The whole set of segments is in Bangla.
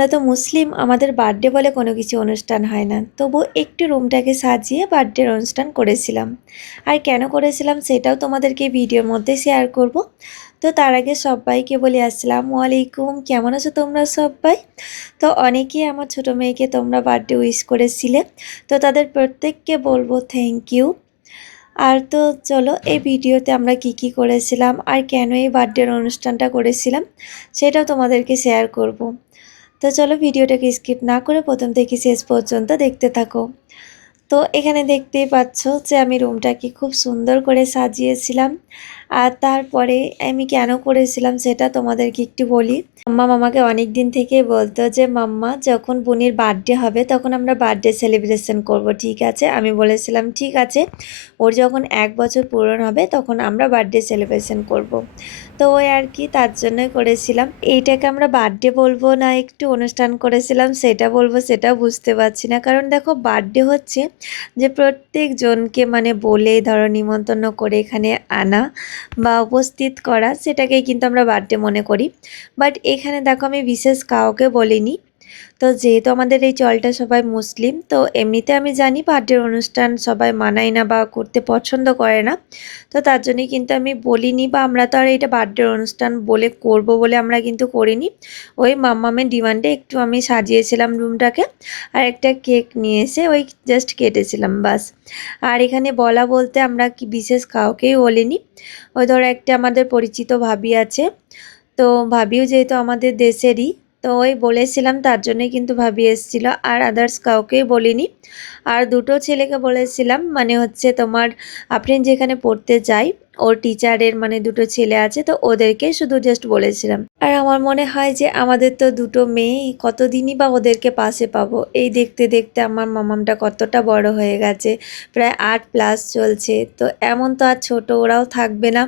আমরা তো মুসলিম, আমাদের বার্থডে বলে কোনো কিছু অনুষ্ঠান হয় না, তবু একটু রুমটাকে সাজিয়ে বার্থডের অনুষ্ঠান করেছিলাম। আর কেন করেছিলাম সেটাও তোমাদেরকে ভিডিওর মধ্যে শেয়ার করব। তো তার আগে সবাইকে বলি আসসালামু আলাইকুম, কেমন আছো তোমরা সবাই? তো অনেকেই আমার ছোটো মেয়েকে তোমরা বার্থডে উইশ করেছিলে, তো তাদের প্রত্যেককে বলবো থ্যাংক ইউ। আর তো চলো এই ভিডিওতে আমরা কি কি করেছিলাম আর কেন এই বার্থডের অনুষ্ঠানটা করেছিলাম সেটাও তোমাদেরকে শেয়ার করব। তো চলো ভিডিওটাকে স্কিপ না করে প্রথম থেকে শেষ পর্যন্ত দেখতে থাকো। তো এখানে দেখতেই পাচ্ছ যে আমি রুমটাকে খুব সুন্দর করে সাজিয়েছিলাম। আর তারপরে আমি কেন করেছিলাম সেটা তোমাদেরকে একটু বলি। মাম্মা আমাকে অনেক দিন থেকেই বলতো যে মাম্মা যখন বোনের বার্থডে হবে তখন আমরা বার্থডে সেলিব্রেশন করব, ঠিক আছে? আমি বলেছিলাম ঠিক আছে, ওর যখন 1 বছর পূরণ হবে তখন আমরা বার্থডে সেলিব্রেশন করব। তো ওই আর কি, তার জন্যই করেছিলাম। এইটাকে আমরা বার্থডে বলবো না একটু অনুষ্ঠান করেছিলাম সেটা বলবো সেটাও বুঝতে পারছি না। কারণ দেখো বার্থডে হচ্ছে যে প্রত্যেকজনকে মানে বলে ধরো নিমন্ত্রণ করে এখানে আনা বা উপস্থিত করা, সেটাকেই কিন্তু আমরা বার্থডে মনে করি। বাট এখানে দেখো আমি বিশেষ কাউকে বলিনি। তো যেহেতু আমাদের এই চলটা সবাই মুসলিম, তো এমনিতে আমি জানি বার্থডের অনুষ্ঠান সবাই মানায় না বা করতে পছন্দ করে না, তো তার জন্যই কিন্তু আমি বলিনি, বা আমরা তো আর এটা বার্থডের অনুষ্ঠান বলে করব বলে আমরা কিন্তু করিনি। ওই মাম্মামের ডিমান্ডে একটু আমি সাজিয়েছিলাম রুমটাকে, আর একটা কেক নিয়ে এসে ওই জাস্ট কেটেছিলাম বাস। আর এখানে বলা বলতে আমরা কি বিশেষ কাউকেই বলিনি। ওই ধরো একটা আমাদের পরিচিত ভাবি আছে, তো ভাবিও যেহেতু আমাদের দেশেরই, তো ওই বলেছিলাম তার জন্যই কিন্তু ভাবি এসেছিল, আর আদার্স কাউকেই বলিনি। আর দুটো ছেলেকে বলেছিলাম, মানে হচ্ছে তোমার আপনি যেখানে পড়তে যাই ওর টিচারের মানে দুটো ছেলে আছে, তো ওদেরকে শুধু জাস্ট বলেছিলাম। আর আমার মনে হয় যে আমাদের তো দুটো মেয়ে, কতদিনই বা ওদেরকে পাশে পাবো। এই দেখতে দেখতে আমার মামামটা কতটা বড় হয়ে গেছে, প্রায় 8+ চলছে। তো এমন তো আর ছোট ওরাও থাকবে না,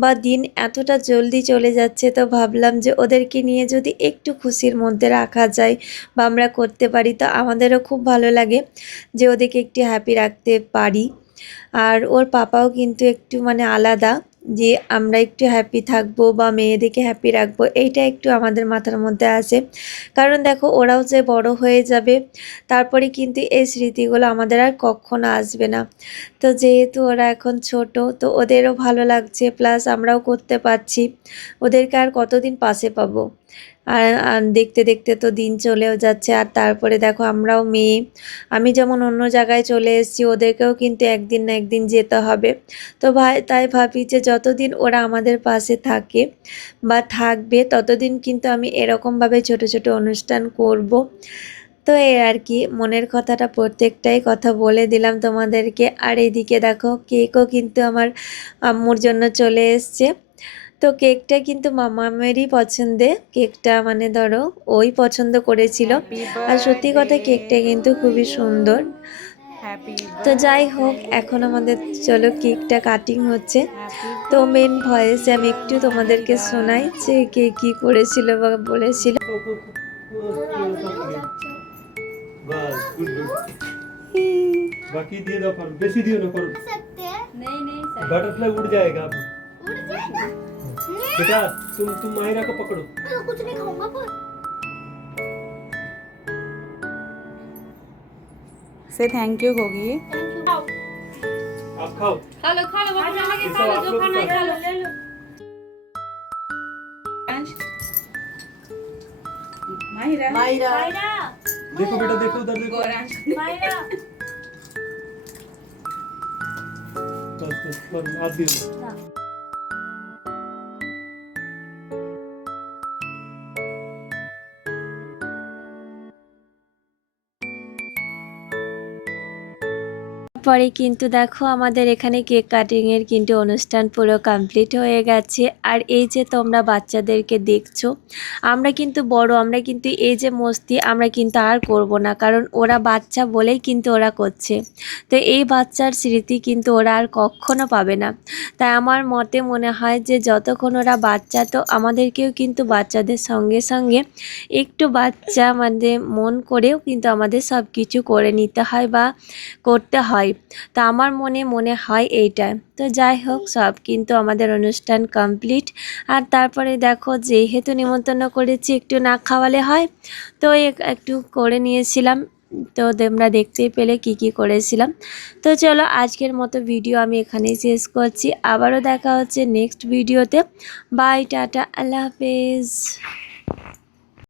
বা দিন এতটা জলদি চলে যাচ্ছে। তো ভাবলাম যে ওদেরকে নিয়ে যদি একটু খুশির মধ্যে রাখা যায় বা আমরা করতে পারি, তো আমাদেরও খুব ভালো লাগে যে ওদেরকে একটু হ্যাপি রাখতে পারি। আর ওর পাপাও কিন্তু একটু মানে আলাদা, যে আমরা একটু হ্যাপি থাকবো বা মেয়েদেরকে হ্যাপি রাখবো, এইটা একটু আমাদের মাথার মধ্যে আসে। কারণ দেখো ওরাও যে বড় হয়ে যাবে তারপরে কিন্তু এই স্মৃতিগুলো আমাদের আর কখনো আসবে না। তো যেহেতু ওরা এখন ছোট, তো ওদেরও ভালো লাগছে, প্লাস আমরাও করতে পারছি। ওদেরকে আর কতদিন পাশে পাবো। আর দেখতে দেখতে তো দিন চলেও যাচ্ছে। আর তারপরে দেখো আমরাও মেয়ে, আমি যেমন অন্য জায়গায় চলে এসেছি, ওদেরকেও কিন্তু একদিন না একদিন যেতে হবে। তো তাই ভাবি যে যতদিন ওরা আমাদের পাশে থাকে বা থাকবে ততদিন কিন্তু আমি এরকমভাবে ছোট ছোট অনুষ্ঠান করব। তো এই আর কি, মনের কথাটা প্রত্যেকটাই কথা বলে দিলাম তোমাদেরকে। আর এইদিকে দেখো কেকও কিন্তু আমার আম্মুর জন্য চলে এসছে। তো কেকটা কিন্তু মামামেরই পছন্দে, কেকটা মানে ধরো ওই পছন্দ করেছিল। হ্যাপি আর সত্যি কথা কেকটা বার্থডে কিন্তু টু খুবই ইউ, সুন্দর। হ্যাপি তো যাই হোক, বার্থডে, এখন আমাদের চলো কেকটা কাটিং হচ্ছে। হ্যাপি তো মেন বার্থডে ভয়েসে আমি ডিয়ার একটু তোমাদেরকে মাহিরা। শোনাই যে কে কি করেছিল বা বলেছিল। बस गुड गुड। बाकी दिए दो करो, बेसी दियो ना करो। नहीं नहीं सर, बटरफ्लाई उड़ जाएगा अब। उड़ जाएगा। बेटा तुम माहिरा को पकड़ो। मैं कुछ नहीं खाऊंगा पर से थैंक यू होगी। Thank you. आप खाओ। खा लो बाबू, ये सब आप लोग खाना है खा लो। ले लो। माहिरा मायरा देखो बेटा, देखो उधर देखो। गोरांश मायरा बस बस करो, आप दियो। পরে কিন্তু দেখো আমাদের এখানে কেক কাটিংয়ের কিন্তু অনুষ্ঠান পুরো কমপ্লিট হয়ে গেছে। আর এই যে তোমরা বাচ্চাদেরকে দেখছো, আমরা কিন্তু বড়, আমরা কিন্তু এই যে মস্তি আমরা কিন্তু আর করব না, কারণ ওরা বাচ্চা বলেই কিন্তু ওরা করছে। তো এই বাচ্চার স্মৃতি কিন্তু ওরা আর কখনো পাবে না। তাই আমার মতে মনে হয় যে যতক্ষণ ওরা বাচ্চা, তো আমাদেরকেও কিন্তু বাচ্চাদের সঙ্গে সঙ্গে একটু বাচ্চা মানে মন করেও কিন্তু আমাদের সব কিছু করে নিতে হয় বা করতে হয়। তো আমার মনে হয় এইটা। তো যাই হোক, সব কিন্তু আমাদের অনুষ্ঠান কমপ্লিট। আর তারপরে দেখো, যেহেতু নিমন্ত্রণ করেছি একটু না খাওয়ালে হয়, তো একটু করে নিয়েছিলাম। তো তোমরা দেখতেই পেলে কি কি করেছিলাম। তো চলো, আজকের মতো ভিডিও আমি এখানেই শেষ করছি। আবারও দেখা হচ্ছে নেক্সট ভিডিওতে। বাই, টাটা, আল্লাহ হাফেজ।